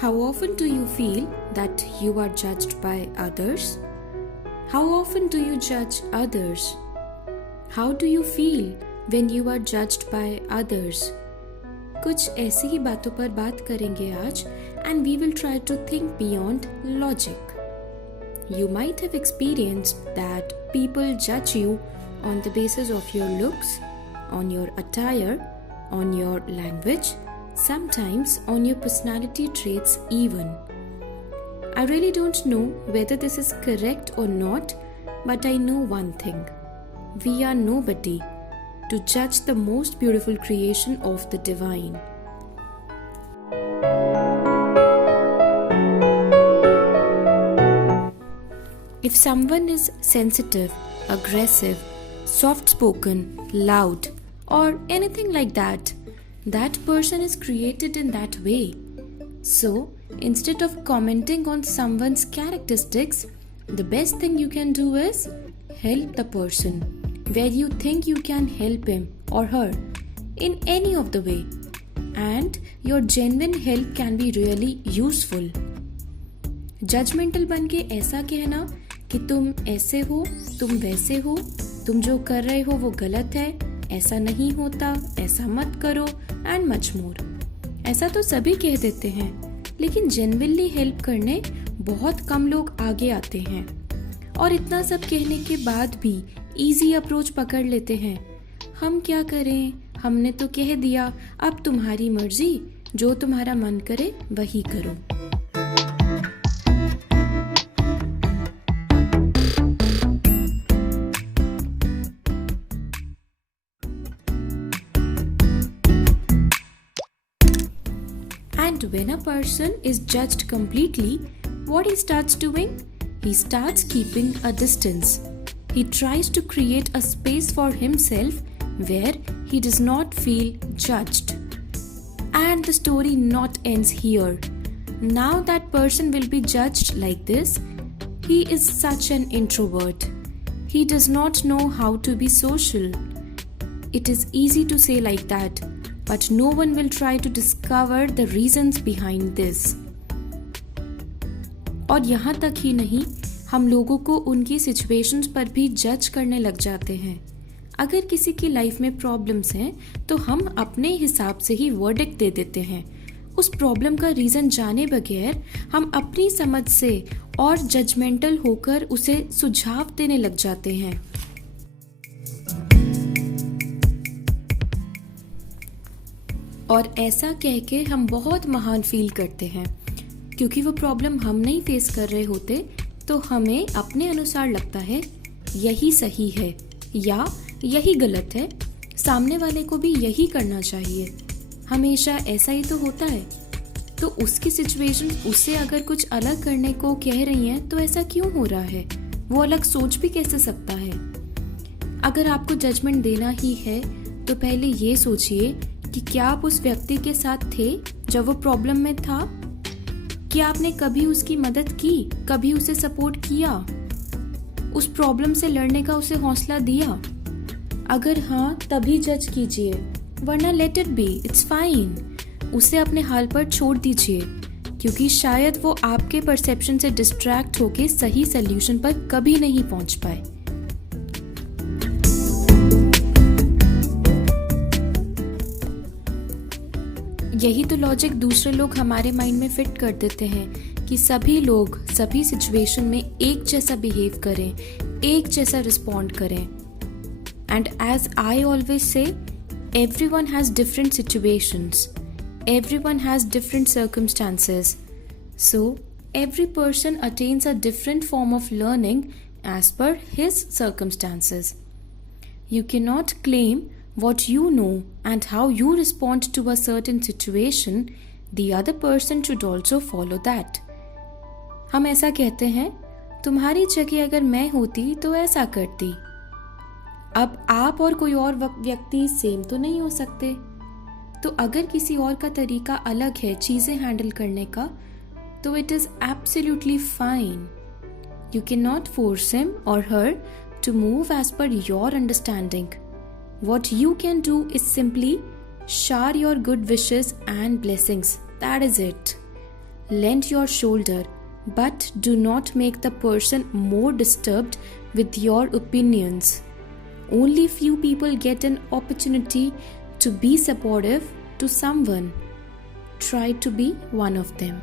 How often do you feel that you are judged by others? How often do you judge others? How do you feel when you are judged by others? कुछ ऐसी ही बातों पर बात करेंगे आज and we will try to think beyond logic. You might have experienced that people judge you on the basis of your looks, on your attire, on your language, sometimes on your personality traits even. I really don't know whether this is correct or not, but I know one thing. We are nobody to judge the most beautiful creation of the divine. If someone is sensitive, aggressive, soft-spoken, loud, or anything like that, that person is created in that way. So, instead of commenting on someone's characteristics, the best thing you can do is help the person where you think you can help him or her in any of the way, and your genuine help can be really useful. Judgmental बन के ऐसा कहना कि तुम ऐसे हो, तुम वैसे हो, तुम जो कर रहे हो वो गलत है, ऐसा नहीं होता, ऐसा मत करो एंड मच मोर. ऐसा तो सभी कह देते हैं, लेकिन जेन्युइनली हेल्प करने बहुत कम लोग आगे आते हैं. और इतना सब कहने के बाद भी इजी अप्रोच पकड़ लेते हैं. हम क्या करें, हमने तो कह दिया, अब तुम्हारी मर्जी, जो तुम्हारा मन करे वही करो. And when a person is judged completely, what he starts doing? He starts keeping a distance. He tries to create a space for himself where he does not feel judged. And the story not ends here. Now that person will be judged like this. He is such an introvert. He does not know how to be social. It is easy to say like that, but no one will try to discover the reasons behind this. और यहाँ तक ही नहीं, हम लोगों को उनकी सिचुएशंस पर भी जज करने लग जाते हैं. अगर किसी की लाइफ में प्रॉब्लम्स हैं तो हम अपने हिसाब से ही वर्डिक्ट दे देते हैं. उस प्रॉब्लम का रीज़न जाने बगैर हम अपनी समझ से और जजमेंटल होकर उसे सुझाव देने लग जाते हैं. और ऐसा कह के हम बहुत महान फील करते हैं, क्योंकि वो प्रॉब्लम हम नहीं फेस कर रहे होते तो हमें अपने अनुसार लगता है यही सही है या यही गलत है, सामने वाले को भी यही करना चाहिए, हमेशा ऐसा ही तो होता है. तो उसकी सिचुएशन उससे अगर कुछ अलग करने को कह रही हैं तो ऐसा क्यों हो रहा है, वो अलग सोच भी कैसे सकता है. अगर आपको जजमेंट देना ही है तो पहले ये सोचिए कि क्या आप उस व्यक्ति के साथ थे जब वो प्रॉब्लम में था. क्या आपने कभी उसकी मदद की, कभी उसे सपोर्ट किया, उस प्रॉब्लम से लड़ने का उसे हौसला दिया. अगर हाँ, तभी जज कीजिए, वरना let it be, it's fine. उसे अपने हाल पर छोड़ दीजिए, क्योंकि शायद वो आपके परसेप्शन से डिस्ट्रैक्ट होके सही सोल्यूशन पर कभी नहीं पहुंच पाए. यही तो लॉजिक दूसरे लोग हमारे माइंड में फिट कर देते हैं कि सभी लोग सभी सिचुएशन में एक जैसा बिहेव करें, एक जैसा रिस्पॉन्ड करें. And as I always say, everyone has different situations, everyone has different circumstances. So, every person attains a different form of learning as per his circumstances. You cannot claim what you know and how you respond to a certain situation. The other person should also follow that. हम ऐसा कहते हैं, तुम्हारी जगह अगर मैं होती तो ऐसा करती. अब आप और कोई और व्यक्ति सेम तो नहीं हो सकते. तो अगर किसी और का तरीका अलग है चीज़ें हैंडल करने का, तो it is absolutely fine. You can not force him or her to move as per your understanding. What you can do is simply shower your good wishes and blessings. That is it. Lend your shoulder, but do not make the person more disturbed with your opinions. Only few people get an opportunity to be supportive to someone. Try to be one of them.